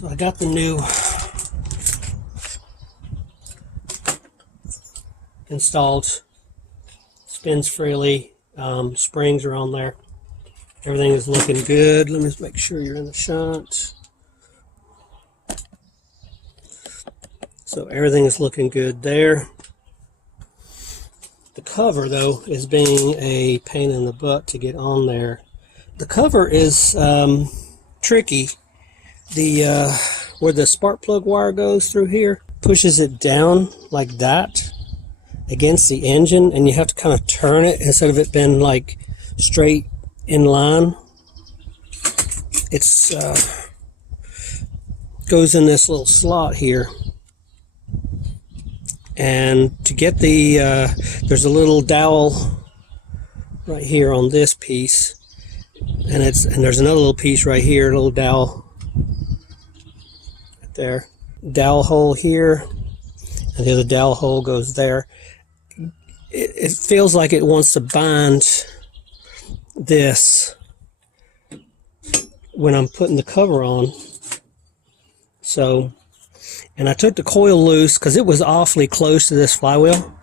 So I got the new installed, spins freely, springs are on there. Everything is looking good. Let me just make sure you're in the shot. So everything is looking good there. The cover, though, is being a pain in the butt to get on there. The cover is tricky. Where the spark plug wire goes through here, pushes it down like that against the engine, and you have to kind of turn it instead of it being like straight in line. It's goes in this little slot here, and to get the there's a little dowel right here on this piece, and there's another little piece right here, a little dowel right there, dowel hole here, and the other dowel hole goes there. It feels like it wants to bind this when I'm putting the cover on. So, and I took the coil loose because it was awfully close to this flywheel.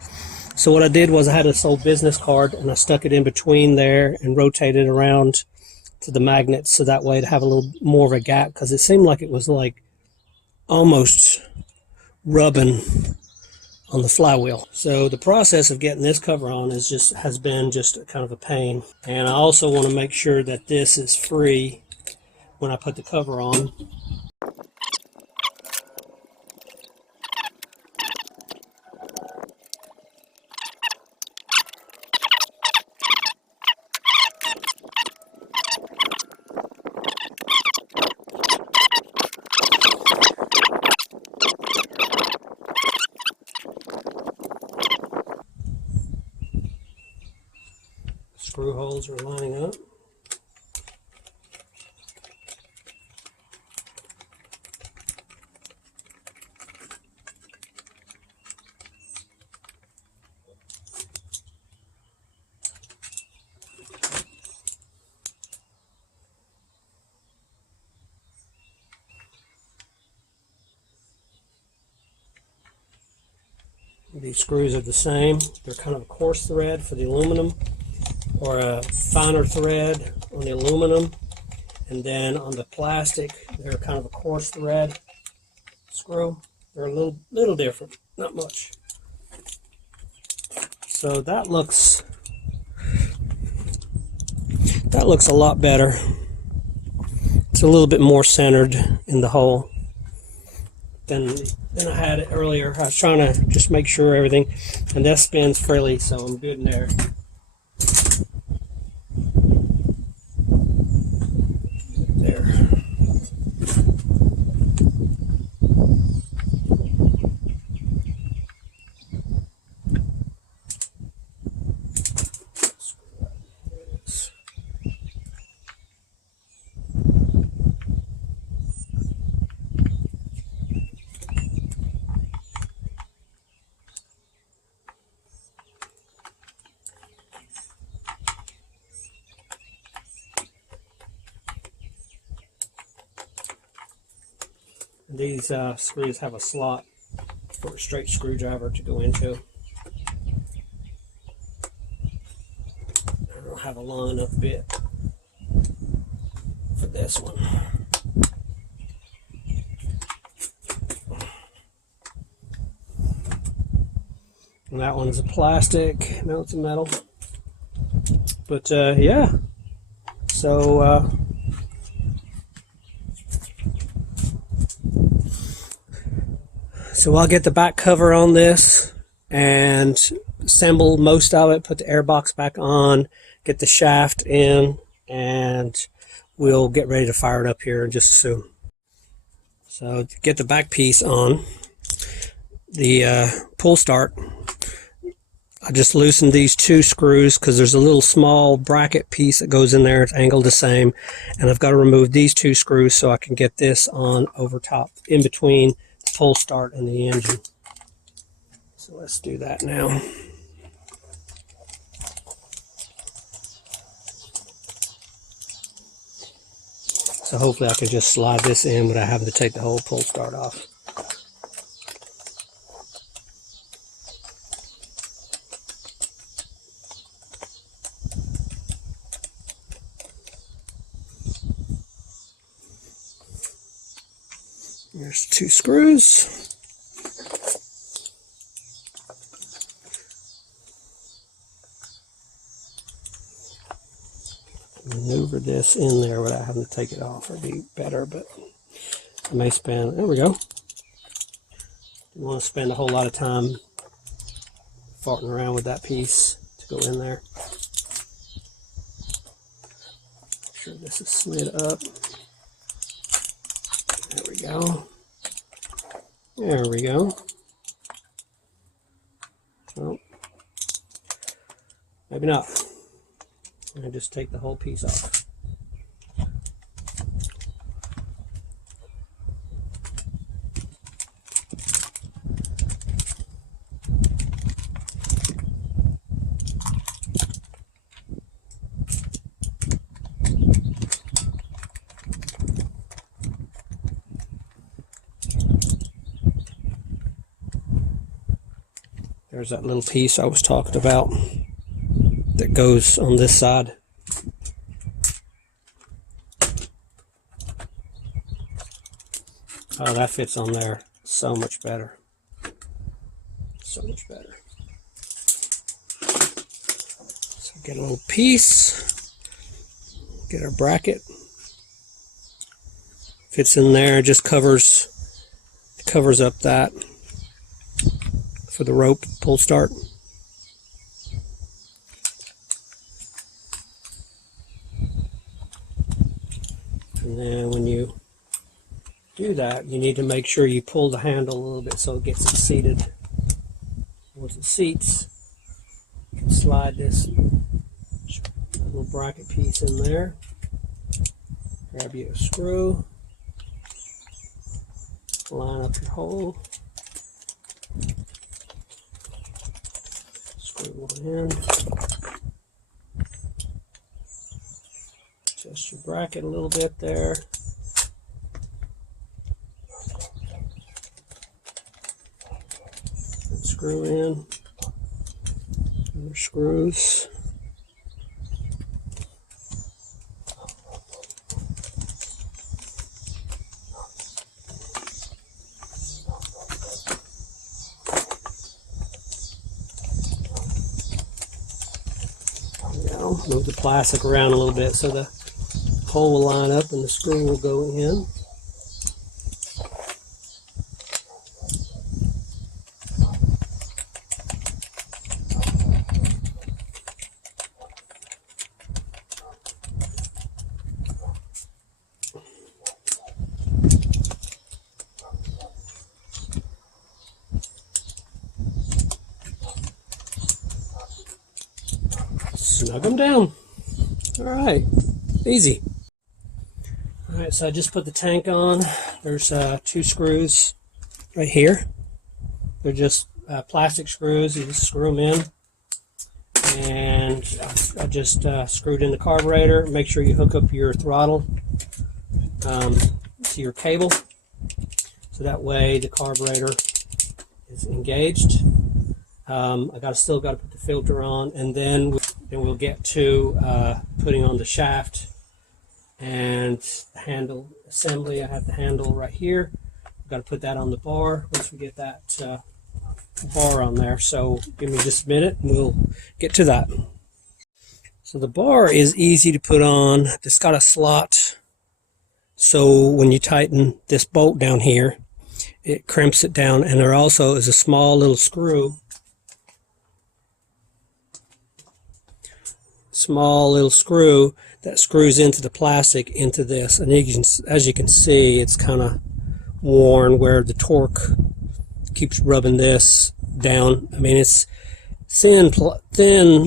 So what I did was I had this old business card and I stuck it in between there and rotated around to the magnets, so that way to have a little more of a gap, because it seemed like it was like almost rubbing on the flywheel. So the process of getting this cover on has been just kind of a pain. And I also want to make sure that this is free when I put the cover on. Screw holes are lining up. These screws are the same. They're kind of a coarse thread for the aluminum, or a finer thread on the aluminum, and then on the plastic they're kind of a coarse thread screw. They're a little different, not much. So that looks a lot better. It's a little bit more centered in the hole than I had it earlier. I was trying to just make sure everything, and that spins freely, so I'm good in there. These screws have a slot for a straight screwdriver to go into. I don't have a long enough bit for this one. And that one's a plastic, no, it's a metal. But yeah, so I'll get the back cover on this and assemble most of it, put the airbox back on, get the shaft in, and we'll get ready to fire it up here just soon. So to get the back piece on, the pull start, I just loosened these two screws because there's a little small bracket piece that goes in there. It's angled the same, and I've got to remove these two screws so I can get this on over top, in between the pull start and the engine. So let's do that now. So hopefully I can just slide this in without having to take the whole pull start off. There's 2 screws. Maneuver this in there without having to take it off would be better, but I may spend, there we go. You want to spend a whole lot of time farting around with that piece to go in there. Make sure this is slid up. There we go. There we go. Well, maybe not. And just take the whole piece off. There's that little piece I was talking about that goes on this side. Oh, that fits on there so much better. So much better. So get a little piece, get our bracket. Fits in there, just covers up that for the rope pull start. And then when you do that, you need to make sure you pull the handle a little bit so it gets it seated. Once it seats, you can slide this little bracket piece in there. Grab you a screw, line up your hole, screw one in. Adjust your bracket a little bit there. And screw in. More screws. Now move the plastic around a little bit so the hole will line up and the screw will go in. Snug them down. All right, easy. All right, so I just put the tank on. There's 2 screws right here. They're just plastic screws. You just screw them in. And I just screwed in the carburetor. Make sure you hook up your throttle to your cable, so that way the carburetor is engaged. I still got to put the filter on, and then we'll get to putting on the shaft and the handle assembly. I have the handle right here. I've got to put that on the bar once we get that bar on there. So give me just a minute and we'll get to that. So the bar is easy to put on. It's got a slot, so when you tighten this bolt down here, it crimps it down, and there also is a small little screw. Small little screw that screws into the plastic into this, and as you can see, it's kind of worn where the torque keeps rubbing this down. I mean, it's thin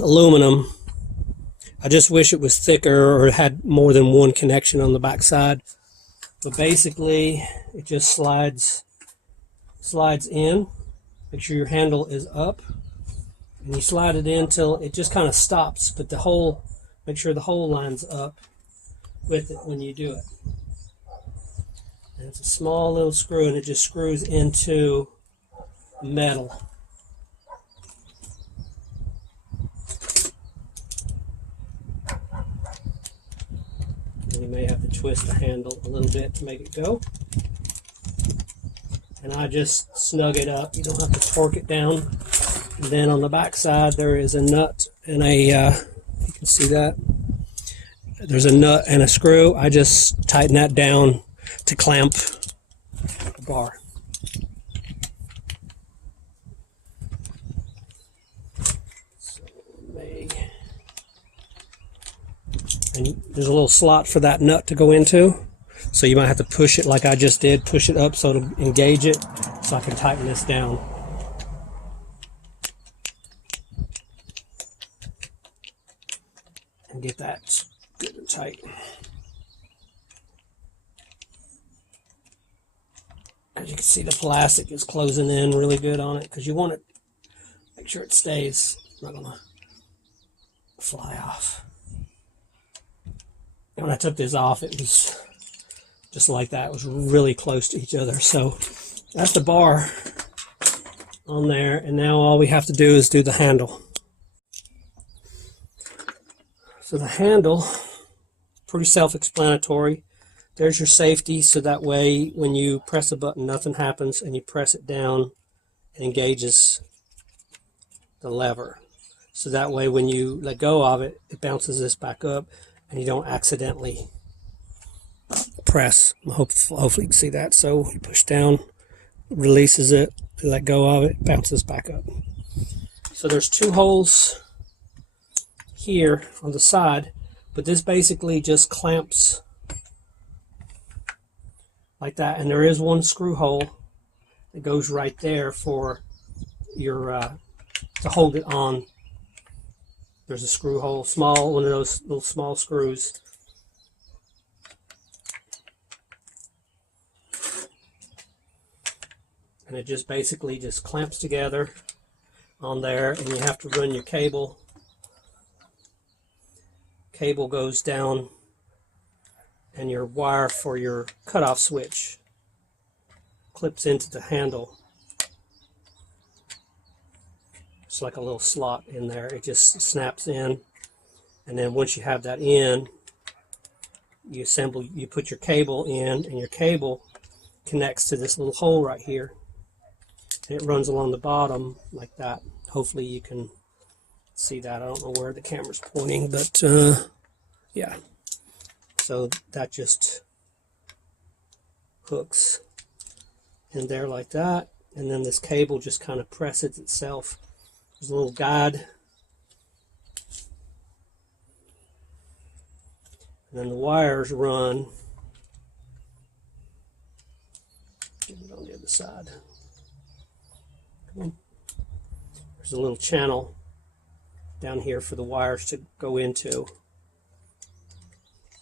aluminum. I just wish it was thicker or had more than one connection on the back side. But basically, it just slides in. Make sure your handle is up. And you slide it in till it just kind of stops, but make sure the hole lines up with it when you do it. And it's a small little screw, and it just screws into metal. And you may have to twist the handle a little bit to make it go. And I just snug it up. You don't have to torque it down. And then on the back side there is a nut and a, you can see that. There's a nut and a screw. I just tighten that down to clamp the bar. And there's a little slot for that nut to go into, so you might have to push it like I just did, push it up so to engage it, so I can tighten this down. And get that good and tight. As you can see, the plastic is closing in really good on it because you want it, make sure it stays. It's not gonna fly off. When I took this off, it was just like that. It was really close to each other. So that's the bar on there, and now all we have to do is do the handle. So the handle, pretty self-explanatory. There's your safety, so that way when you press a button, nothing happens, and you press it down, it engages the lever. So that way when you let go of it, it bounces this back up, and you don't accidentally press. Hopefully you can see that. So you push down, releases it, you let go of it, bounces back up. So there's two holes here on the side, but this basically just clamps like that, and there is one screw hole that goes right there for your to hold it on. There's a screw hole, small, one of those little small screws. And it just basically just clamps together on there, and you have to run your cable. Cable goes down, and your wire for your cutoff switch clips into the handle. It's like a little slot in there. It just snaps in, and then once you have that in, you put your cable in, and your cable connects to this little hole right here, and it runs along the bottom like that. Hopefully you can see that. I don't know where the camera's pointing, but yeah. So that just hooks in there like that, and then this cable just kind of presses itself. There's a little guide, and then the wires run. Get it on the other side. Come on. There's a little channel down here for the wires to go into,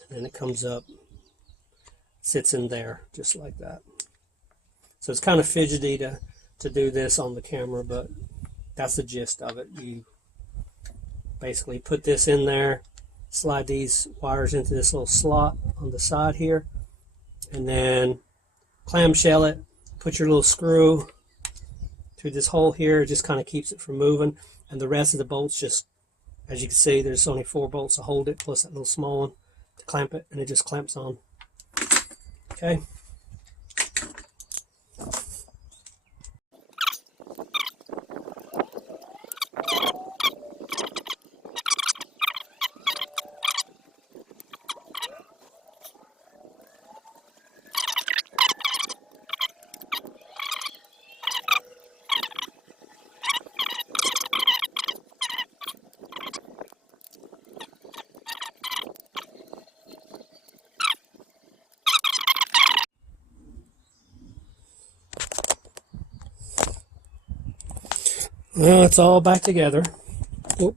and then it comes up, sits in there just like that. So it's kind of fidgety to do this on the camera, but that's the gist of it. You basically put this in there, slide these wires into this little slot on the side here, and then clamshell it, put your little screw through this hole here. It just kind of keeps it from moving, and the rest of the bolts just, as you can see, there's only 4 bolts to hold it, plus that little small one to clamp it, and it just clamps on. Okay. Well, it's all back together. Oop.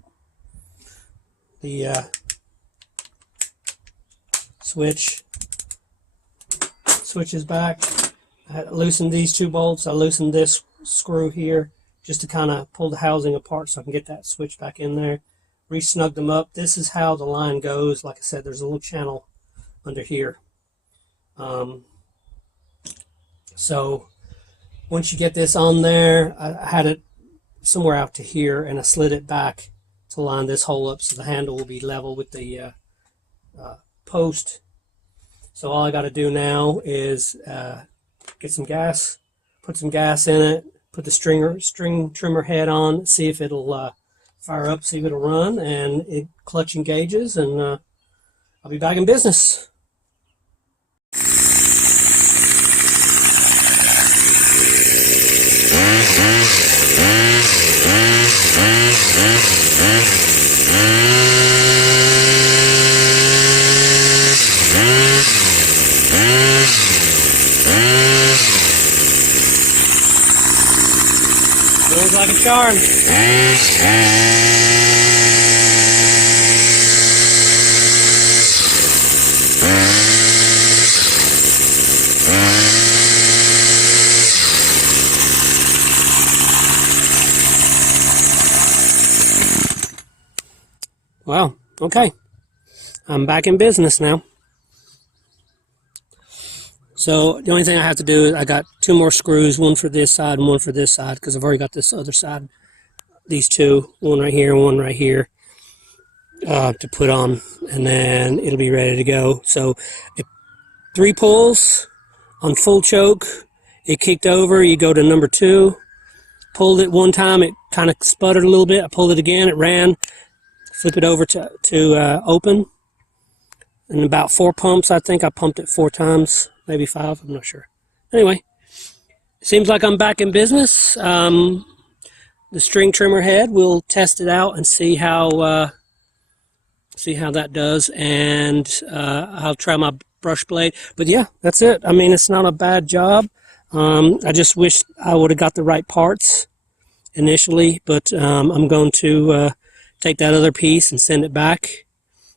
The switch is back. I loosened these 2 bolts. I loosened this screw here just to kind of pull the housing apart so I can get that switch back in there. Re-snugged them up. This is how the line goes. Like I said, there's a little channel under here. So once you get this on there, I had it somewhere out to here, and I slid it back to line this hole up so the handle will be level with the post. So all I got to do now is get some gas, put some gas in it, put the string trimmer head on, see if it'll fire up, see if it'll run, and it clutch engages, and I'll be back in business. Feels like a charm. Wow, okay. I'm back in business now. So the only thing I have to do is I got 2 more screws, one for this side and one for this side, because I've already got this other side, these 2, one right here and one right here, to put on, and then it'll be ready to go. So 3 pulls on full choke, it kicked over, you go to number 2, pulled it one time, it kind of sputtered a little bit, I pulled it again, it ran, flip it over to open, and about 4 pumps, I think I pumped it 4 times. Maybe 5, I'm not sure. Anyway, seems like I'm back in business. The string trimmer head, we'll test it out and see how that does, and I'll try my brush blade. But yeah, that's it. I mean, it's not a bad job. I just wish I would have got the right parts initially, but I'm going to take that other piece and send it back,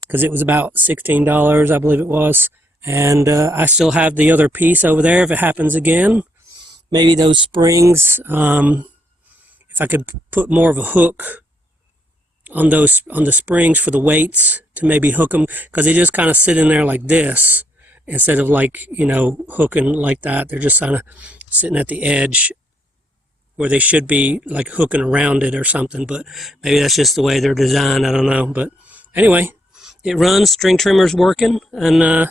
because it was about $16, I believe it was. And I still have the other piece over there if it happens again. Maybe those springs, if I could put more of a hook on the springs for the weights to maybe hook them, because they just kind of sit in there like this instead of, like, you know, hooking like that. They're just kind of sitting at the edge where they should be, like, hooking around it or something. But maybe that's just the way they're designed. I don't know. But anyway, it runs. String trimmer's working, and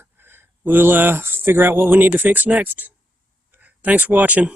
we'll figure out what we need to fix next. Thanks for watching.